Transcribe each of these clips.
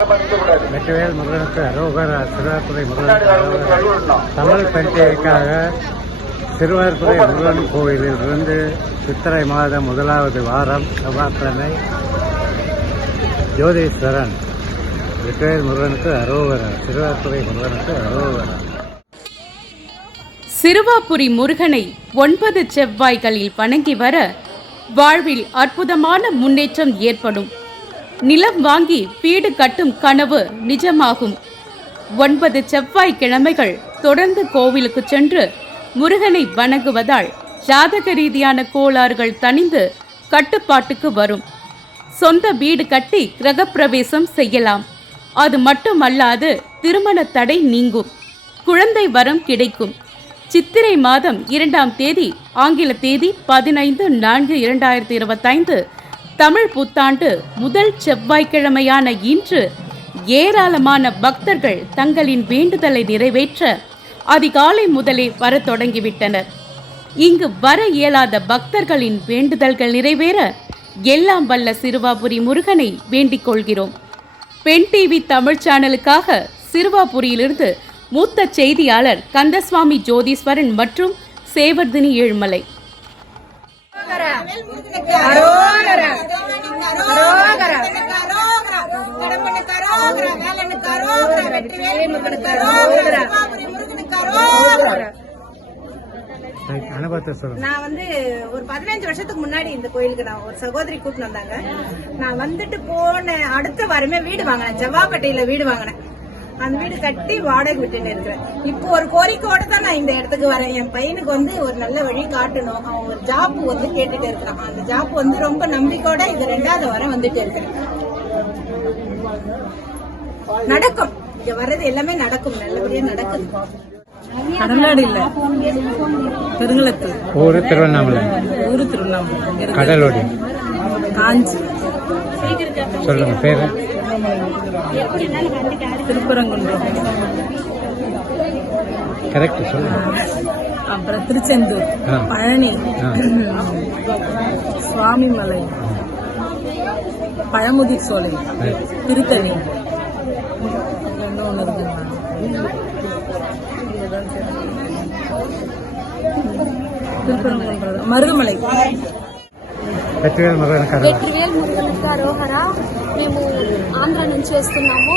வெற்றிவேல் முருகனுக்கு அரோகரா திருவாரூரை முருகனுக்கு அரோகரா தமிழ் பண்டிகைக்காக திருவாரூரை முருகன் கோவிலில் இருந்து சித்திரை மாதம் முதலாவது வாரம் செவ்வாய்க்கிழமை ஜோதீஸ்வரன். வெற்றிவேல் முருகனுக்கு அரோகரா திருவாரூரை முருகனுக்கு அரோகரா சிறுவாபுரி முருகனை ஒன்பது செவ்வாய்களில் வணங்கி வர வாழ்வில் அற்புதமான முன்னேற்றம் ஏற்படும். நிலம் வாங்கி வீடு கட்டும் கனவு நிஜமாகும். ஒன்பது செவ்வாய் கிழமைகள் தொடர்ந்து கோவிலுக்கு சென்று முருகனை வணங்குவதால் ஜாதக ரீதியான கோளாறுகள் தணிந்து கட்டுப்பாட்டுக்கு வரும். சொந்த வீடு கட்டி கிரகப்பிரவேசம் செய்யலாம். அது மட்டுமல்லாது திருமண தடை நீங்கும். குழந்தை வரம் கிடைக்கும். சித்திரை மாதம் இரண்டாம் தேதி ஆங்கில தேதி பதினைந்து நான்கு இரண்டாயிரத்தி இருபத்தைந்து தமிழ் புத்தாண்டு முதல் செவ்வாய்க்கிழமையான இன்று ஏராளமான பக்தர்கள் தங்களின் வேண்டுதலை நிறைவேற்ற அதிகாலை முதலே வரத் தொடங்கிவிட்டனர். இங்கு வர இயலாத பக்தர்களின் வேண்டுதல்கள் நிறைவேற எல்லாம் வல்ல சிறுவாபுரி முருகனை வேண்டிக் கொள்கிறோம். பெண் டிவி தமிழ் சேனலுக்காக சிறுவாபுரியிலிருந்து மூத்த செய்தியாளர் கந்தசுவாமி ஜோதீஸ்வரன் மற்றும் சேவர்தினி ஏழுமலை. நான் வந்து ஒரு பதினஞ்சு வருஷத்துக்கு முன்னாடி இந்த கோயிலுக்கு நான் ஒரு சகோதரி கூப்பிட்டு வந்தாங்க. நான் வந்துட்டு போன அடுத்த வாரமே வீடு வாங்கினேன். ஜவ்வாப்பேட்டையில வீடு வாங்கினேன். அந்த வீடு கட்டி வாடகை விட்டுட்டு இருக்கிறேன். இப்போ ஒரு கோரிக்கையோட தான் நான் இந்த இடத்துக்கு வரேன். என் பையனுக்கு வந்து ஒரு நல்ல வழி காட்டணும். அவன் ஒரு ஜாப் வந்து கேட்டுட்டு இருக்கிறான். அந்த ஜாப் வந்து ரொம்ப நம்பிக்கையோட இது ரெண்டாவது வாரம் வந்துட்டு இருக்கிறேன் நடக்கும். இங்க வர்றது எல்லாமே நடக்கும். நல்லபடியா நடக்குது. கடலாடு இல்ல. பெருங்குளத்தூர் ஊர் திருவண்ணாமலை. ஊரு திருவண்ணாமலை. கடலோடி. காஞ்சி. சொல்லுங்க பேரு. திருப்பரங்குன்றம் கரெக்ட் அப்புறம் திருச்செந்தூர். பழனி. சுவாமிமலை பழமுதிர் சோலை. திருத்தணி இன்னொன்று திருப்பரங்குன்றம் மருதமலை వెట్రివేల్ మురుగనక్క అరోహర మేము ఆంధ్ర నుంచి వస్తున్నాము.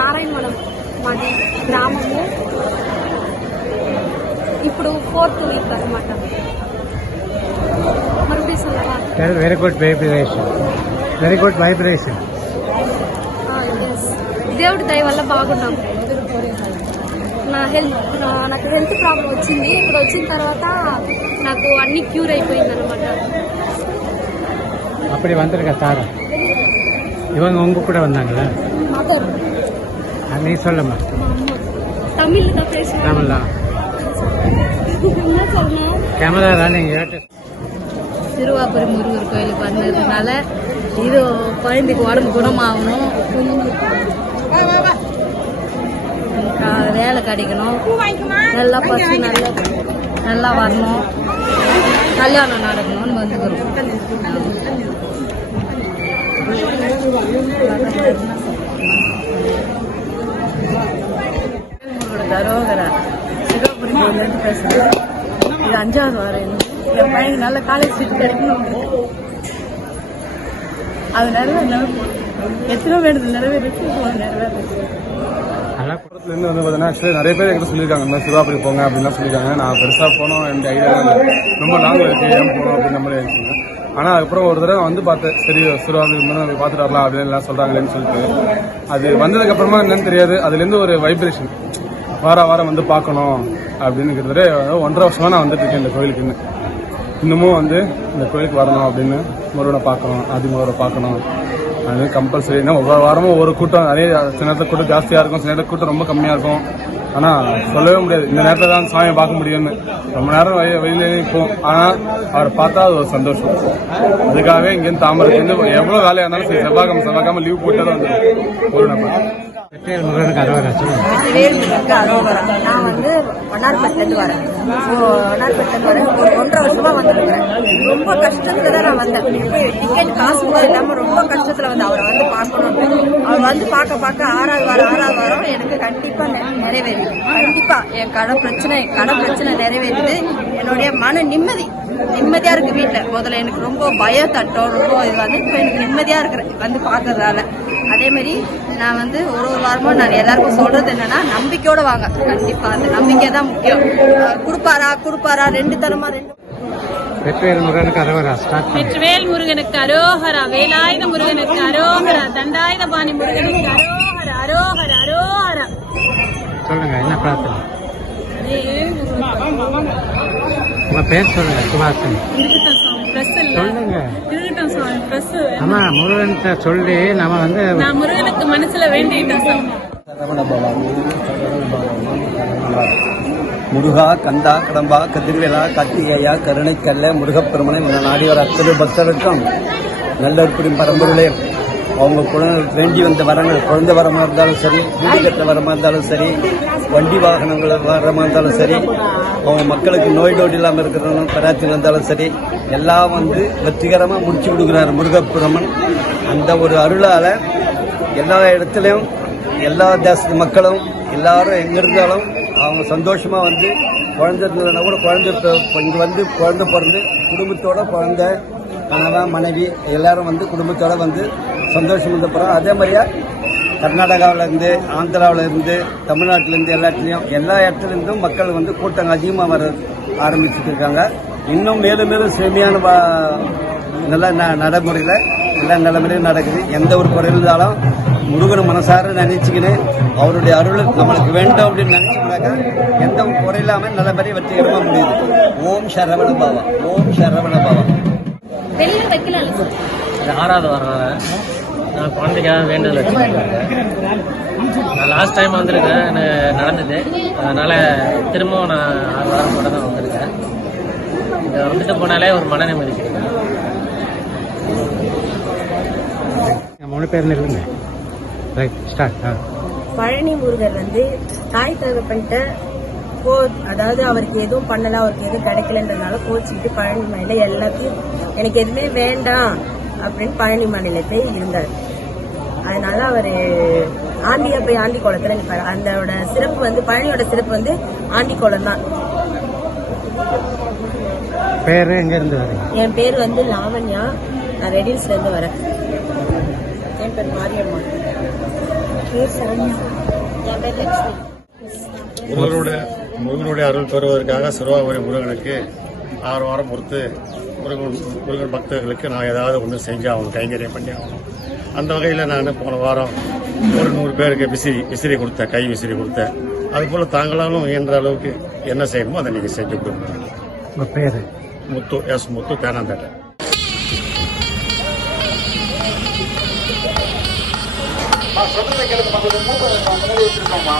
నారాయణవనం మాది గ్రామము. ఇప్పుడు ఫోర్త్ వీక్ అనమాట very good vibration very good vibration దేవుడి దయ వల్ల బాగున్నాము నా హెల్త్ నాకు హెల్త్ ప్రాబ్లం వచ్చింది. ఇప్పుడు వచ్చిన తర్వాత నాకు అన్ని క్యూర్ అయిపోయింది అనమాట அப்படி வந்திருக்க தாரா. இவங்க உங்க கூட வந்தாங்களா? நீ சொல்லம்மா. தமிழ்ல தமிழா கேமரா ரன்னிங் திருவாபுரி முருகர் கோயிலுக்கு வந்ததுனால இது குழந்தைக்கு உடம்பு குணமாகணும். வேலை கிடைக்கணும். நல்லா பசு நல்லா நல்லா வரணும். கல்யாணம் நடக்கணும்னு வந்துக்கிறோம். தரோகரா சிவபுரி பேசுகிறேன் இது அஞ்சாவது வாரம் என் பையனுக்கு நல்ல காலேஜ் சீட் கிடைக்கணும். அது எத்தனை வேண்டுதல் நிறைவேறிச்சு நிறைவேறிச்சு வந்து பார்த்தீங்கன்னா ஆக்சுவலி நிறைய பேர் என்கிட்ட சொல்லியிருக்காங்க இந்த மாதிரி சிவாபுரி போங்க அப்படின்லாம் சொல்லியிருக்காங்க. நான் பெருசாக போனோம் எந்த ஐடியா இல்லை ரொம்ப லாங் இருக்கு ஏன் போகணும் அப்படின்ற மாதிரி ஆயிடுச்சுங்க ஆனால் அதுக்கப்புறம் ஒரு தடவை வந்து பார்த்தேன் சரி சிறுவாபுரி முன்னாடி பார்த்துட்டு வரலாம் அப்படின்னு எல்லாம் சொல்கிறாங்களேன்னு சொல்லிட்டு. அது வந்ததுக்கு அப்புறமா என்னன்னு தெரியாது அதுலேருந்து ஒரு வைப்ரேஷன் வார வாரம் வந்து பார்க்கணும் அப்படின்னு கிட்டத்தட்ட ஒன்றரை வருஷமா நான் வந்துட்டு இருக்கேன் இந்த கோயிலுக்குன்னு இன்னமும் வந்து இந்த கோயிலுக்கு வரணும் அப்படின்னு முருகனை பார்க்கணும் ஆதிமுருகரை பார்க்கணும். அது கம்பல்சரி ஏன்னா ஒவ்வொரு வாரமும் ஒவ்வொரு கூட்டம். நிறைய சில நேரத்தில் கூட்டம் ஜாஸ்தியாக இருக்கும். சில நேரத்தில் கூட்டம் ரொம்ப கம்மியாக இருக்கும். ஆனால் சொல்லவே முடியாது. இந்த நேரத்தில் தான் சாமியை பார்க்க முடியும்னு. ரொம்ப நேரம் வெளி- வெளியில நிற்போம் ஆனால் அவரை பார்த்தா அது ஒரு சந்தோஷம். அதுக்காகவே இங்கேருந்து தாமரை எவ்வளோ வேலையாக இருந்தாலும் சரி செவ்வாய்க்கிழமை செவ்வாய்க்கிழமை லீவ் போட்டு தான் வந்து ஒரு நம்ம வெற்றிவேல் அரோகரா நான் வந்து வண்ணார்பேட்டிலேருந்து வரேன். ஸோ வண்ணார்பேட்டிலேருந்து வரேன். ஒரு ஒன்றரை வருஷமா வந்திருக்கிறேன். ரொம்ப கஷ்டத்துல தான் நான் வந்தேன். டிக்கெட் காசு கூட இல்லாமல் ரொம்ப கஷ்டத்துல வந்து அவரை வந்து பார்க்கணும். அவர் வந்து பார்க்க பார்க்க ஆறாவது வாரம் ஆறாவது வாரம் எனக்கு கண்டிப்பா நெ- நிறைவேறுது கண்டிப்பா என் கடை பிரச்சனை கடை பிரச்சனை நிறைவேறுது என்னுடைய மன நிம்மதி நிம்மதியா இருக்கு வீட்டுல. முதல்ல எனக்கு ரொம்ப பயம் தட்டம் ரொம்ப இது வந்து இப்போ எனக்கு நிம்மதியா இருக்கிறேன். வந்து பார்க்கறதால. அதே மாதிரி நான் வந்து ஒரு ஒரு வாரமா நான் எல்லாருக்கும் சொல்றது என்னன்னா நம்பிக்கையோட வாங்க. கண்டிப்பா அந்த நம்பிக்கை தான் முக்கியம். கொடுப்பாரா கொடுப்பாரா ரெண்டு தரமா ரெண்டு வெற்றிவேல் முருகனுக்கு அரோகரா ஸ்டார்ட் பண்ணு. வெற்றிவேல் முருகனுக்கு அரோகரா வேலாயுத முருகனுக்கு அரோகரா தண்டாயுத பாணி முருகனுக்கு அரோகரா அரோகரா அரோகரா. சொல்லுங்க என்ன பிரார்த்தனை? உங்க பேர் சொல்லுங்க சுபாஷன். சொல்லுங்க. ட்ரெஸ் ஆமா முருகன்கிட்ட சொல்லி நம்ம வந்து நான் முருகனுக்கு மனசுல வேண்டிட்டேன் சுவாமி முருகா கந்தா கடம்பா கதிர்வேலா கார்த்திகேயா கருணைக்கல்ல முருகப்பெருமனை உன்னை நாடி வர அத்தனை பக்தருக்கும் நல்லற்புரியும் பரம்பொருளே. அவங்க குழந்தை வேண்டி வந்த வரங்கள் குழந்தை வரமா இருந்தாலும் சரி வீடு கட்ட வரமா இருந்தாலும் சரி வண்டி வாகனங்கள் வரமா இருந்தாலும் சரி அவங்க மக்களுக்கு நோய் நோடி இல்லாமல் இருக்கிறவங்க பராத்தில் இருந்தாலும் சரி எல்லாம் வந்து வெற்றிகரமாக முடிச்சு விடுகிறார் முருகப்பெருமன். அந்த ஒரு அருளால் எல்லா இடத்துலையும் எல்லா தேச மக்களும் எல்லாரும் எங்கே இருந்தாலும் அவங்க சந்தோஷமாக வந்து குழந்தை இருந்ததுன்னா கூட குழந்தை இங்கே வந்து குழந்தை பிறந்து குடும்பத்தோட குழந்தை கணவன் மனைவி எல்லாரும் வந்து குடும்பத்தோட வந்து சந்தோஷம் வந்த போகிறோம் அதே மாதிரியா கர்நாடகாவில இருந்து ஆந்திராவில இருந்து தமிழ்நாட்டிலேருந்து எல்லா இடத்துலையும் எல்லா இடத்துலேருந்தும் மக்கள் வந்து கூட்டம் அதிகமாக வர ஆரம்பிச்சுட்டு இருக்காங்க. இன்னும் மேலும் மேலும் செம்மையான நல்ல ந- நடைமுறையில் எல்லா நிலைமையிலும் நடக்குது. எந்த ஒரு குறை இருந்தாலும் முருகன் மனசார நினைச்சுக்கின்னு அவருடைய அருள் நம்மளுக்கு வேண்டும் அப்படின்னு நினைச்சோம்னாக்கா எந்த ஒரு குறை இல்லாமல் நல்லபடியாக வெற்றிகரமாக முடியுது. ஓம் சரவண பாவா ஓம் சரவண பாவா வெளியில வைக்கலாம் சார். இது ஆறாவது வாரம் நான் குழந்தைக்காக வேண்டுதல் வச்சுருக்கேன் நான் லாஸ்ட் டைம் வந்திருக்கேன். எனக்கு நடந்தது. அதனால் திரும்பவும் நான் ஆறு வாரம் கூட தான் வந்திருக்கேன். இங்கே வந்துட்டு போனாலே ஒரு மன நிம்மதி மூணு பேர் நில்லுங்க. ரைட் ஸ்டார்ட் ஆ. பழனி முருகர் வந்து தாய் தகப்பன்ட்ட கோ அதாவது அவருக்கு எதுவும் பண்ணல அவருக்கு எதுவும் கிடைக்கலன்றதுனால கோச்சிக்கிட்டு பழனி மலையில எல்லாத்தையும் எனக்கு எதுவுமே வேண்டாம் அப்படின்னு பழனி மலையில போய் இருந்தார். அதனால அவர் ஆண்டியா போய் ஆண்டி குளத்துல நிற்பாரு அதோட சிறப்பு வந்து பழனியோட சிறப்பு வந்து ஆண்டி குளம் தான். பேரு எங்க இருந்து என் பேர் வந்து லாவண்யா. நான் ரெடில்ஸ்ல இருந்து வரேன். என் பேர் மாரியம்மா. பேர் சரண்யா என் பேர் லட்சுமி முருகனுடைய முருகனுடைய அருள் பெறுவதற்காக சிறுவாபுரி முருகனுக்கு ஆறு வாரம் பொறுத்து முருகன் முருகன் பக்தர்களுக்கு நான் ஏதாவது ஒன்று செஞ்சு அவங்க கைங்கரியம் பண்ணி ஆகணும். அந்த வகையில் நான் போன வாரம் ஒரு நூறு பேருக்கு விசிறி விசிறி கொடுத்தேன் கை விசிறி கொடுத்தேன் அதுபோல் தாங்களாலும் இயன்ற அளவுக்கு என்ன செய்யணுமோ அதை நீங்கள் செஞ்சு கொடுங்க. உங்கள் பேர்? முத்து எஸ் முத்து தேனாந்தேட்டை சொல்றதை கேளுங்க மூத்த முன்னாடி வச்சிருக்கோம்மா.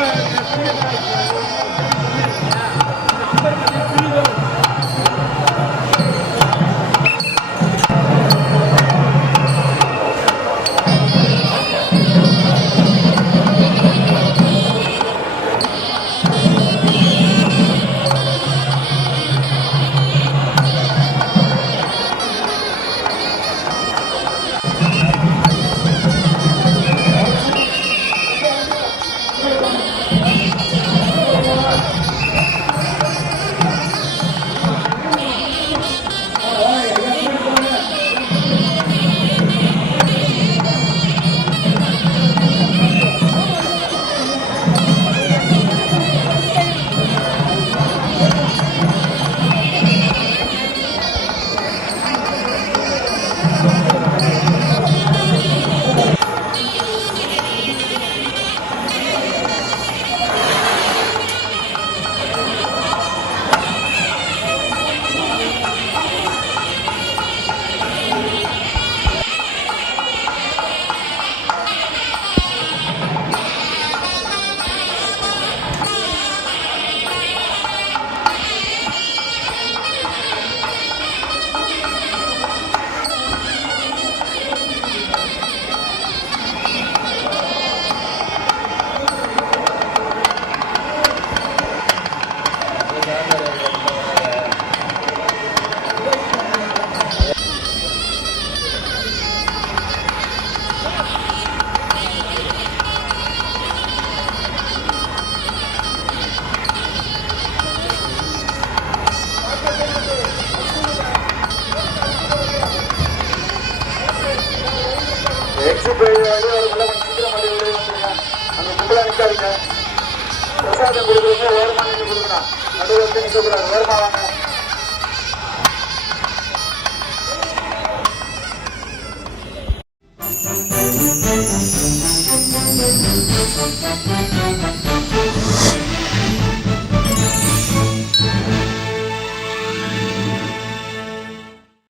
Boa, பிரசாதம் கொடுக்குறவங்க ஓரமா நின்று கொடுக்கணும் நடுவில் வந்து நிற்கக்கூடாது ஓரமா